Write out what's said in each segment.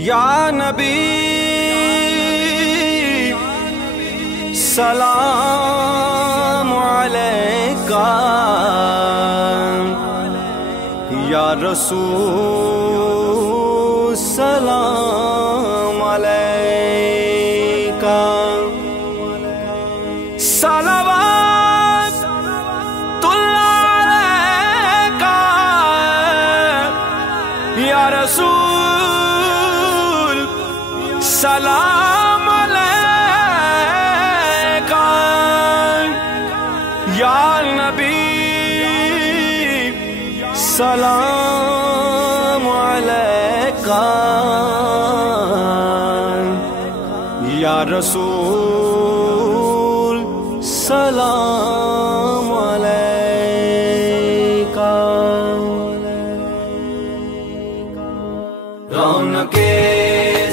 या नबी सलाम अलैका, या रसूल सलाम अलैका। सलावतुल्लाह अलैका या रसूल सलाम अलैका, या नबी सलाम अलैका, या रसूल सलाम अलैका। रौनके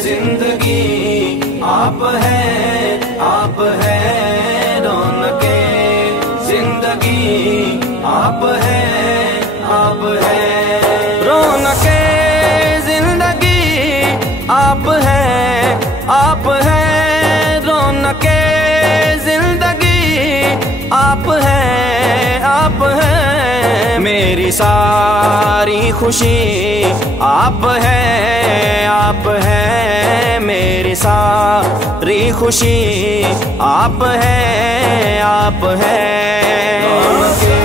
जिंदगी आप है, आप है, रौनके जिंदगी आप है, आप है, रौनके जिंदगी आप है, आप है, रौनके जिंदगी आप है, आप है, मेरी सारी खुशी आप है, आप है, मेरी सारी खुशी आप है, आप है, रौनके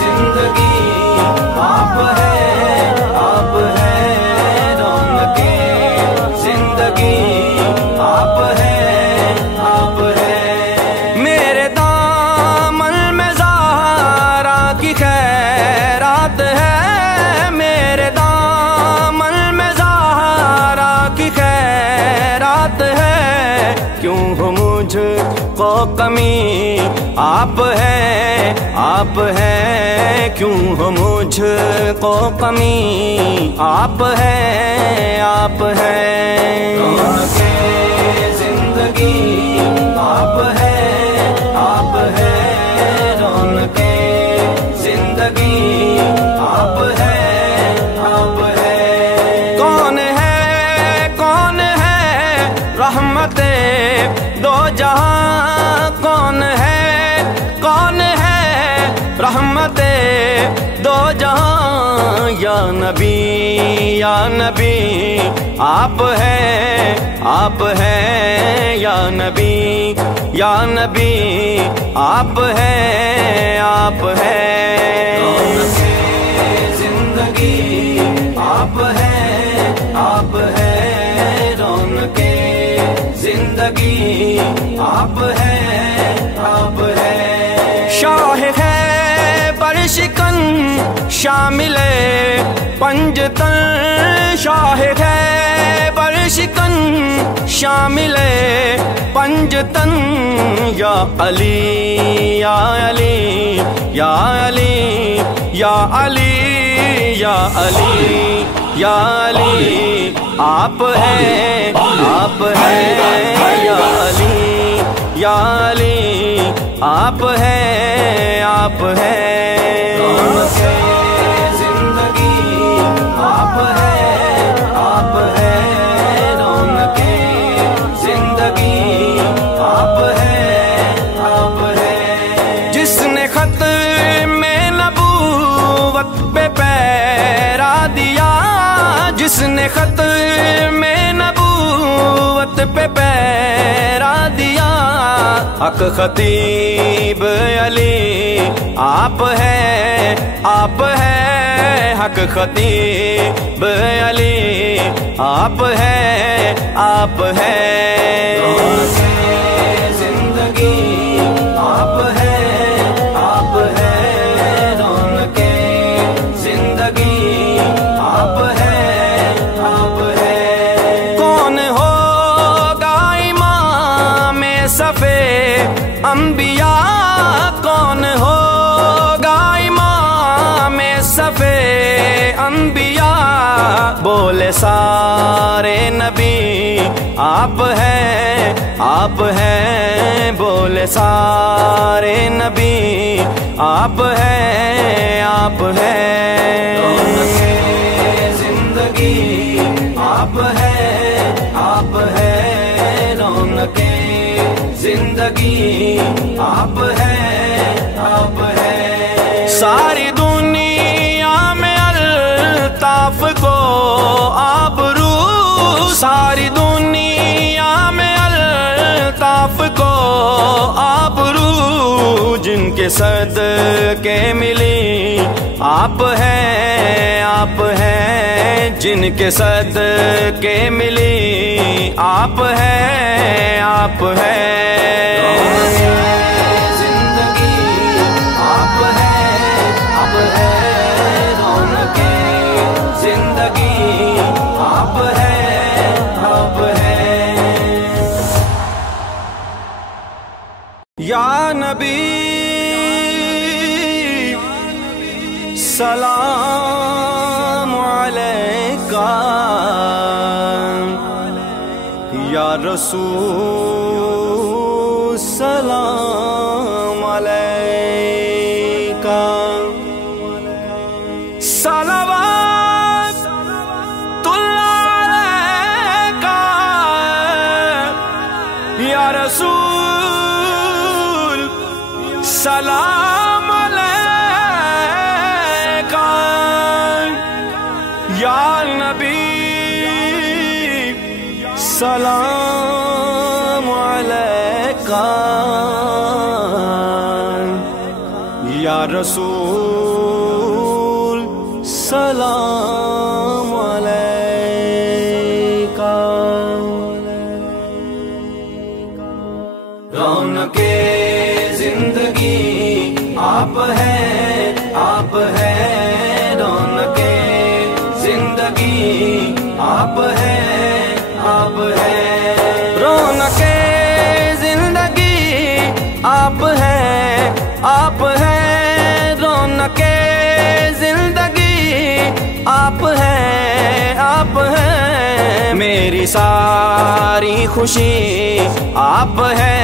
जिंदगी आप है, आप है, रौनके जिंदगी आप है, आप है, मेरे दामन में ज़हरा की खैरात है, मेरे दामन में ज़हरा की खैरात है, क्यों हो मुझको कमी आप है, आप है, क्यों हो मुझको कमी आप है, आप है, रौनके जिंदगी आप है, आप है, रौनके जिंदगी आप है, आप है, कौन है रहमते दो जहां, कौन है रहमते दो जहां, या नबी, या नबी आप है, आप है, या नबी, या नबी आप है, आप है, रौनके जिंदगी आप है, आप है, रौनके जिंदगी आप है, आप है, शाह है बरशिकन शामिले पंजतन, शाह है बरशिकन शामिले पंजतन, या अली, या अली, या अली, या अली, या अली, या अली आप है, आप है, या अली, या अली आप है, आप है, रौनके जिंदगी आप है, आप है, रौनके जिंदगी आप है, आप है, जिसने खत में नबूवत पे पैरा दिया, जिसने खत में नबूवत पे पैरा दिया, हक खतीब अली आप है, आप है, हक खतीब अली आप है, आप है, रौनके जिंदगी आप है, आप है, रौनके जिंदगी आप है, आप है, कौन होगा इमाम सफे अंबिया, कौन होगा इमाम सफे अंबिया, बोले सारे नबी आप है, आप है, बोले सारे नबी आप है, आप है, रौनके जिंदगी आप है रौनके जिंदगी, आप है सारी दुनिया में अल्ताफ को आबरू, सारी दुनिया में अल्ताफ को आबरू, जिनके सदके मिली आप हैं, जिनके सदके मिली आप हैं जिंदगी, आप है रौनके जिंदगी, आप है या नबी सलाम अलैका, या रसूल सलाम अलैका, सलवातुल्लाह अलैका, या रसूल सलाम अलैका, या नबी सलाम अलैका, या रसूल सलाम अलैका। रौनके जिंदगी आप है रौनके जिंदगी, आप है रौनके जिंदगी, आप है रौनके जिंदगी, आप है मेरी सारी खुशी, आप है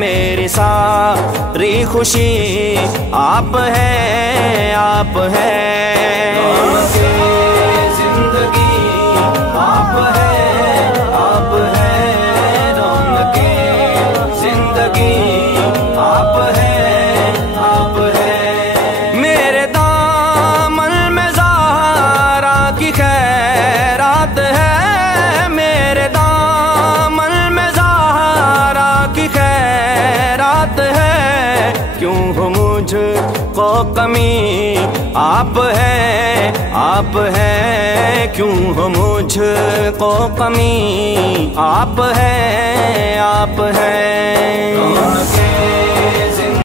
मेरी सारी खुशी, आप है रौनके जिंदगी, आप है रौनके जिंदगी, आप है मेरे दामन में ज़हरा की खैरात है, मेरे दामन में ज़हरा की खैरात है, क्यों हो मुझको कमी, आप है क्यों हो मुझको कमी, आप है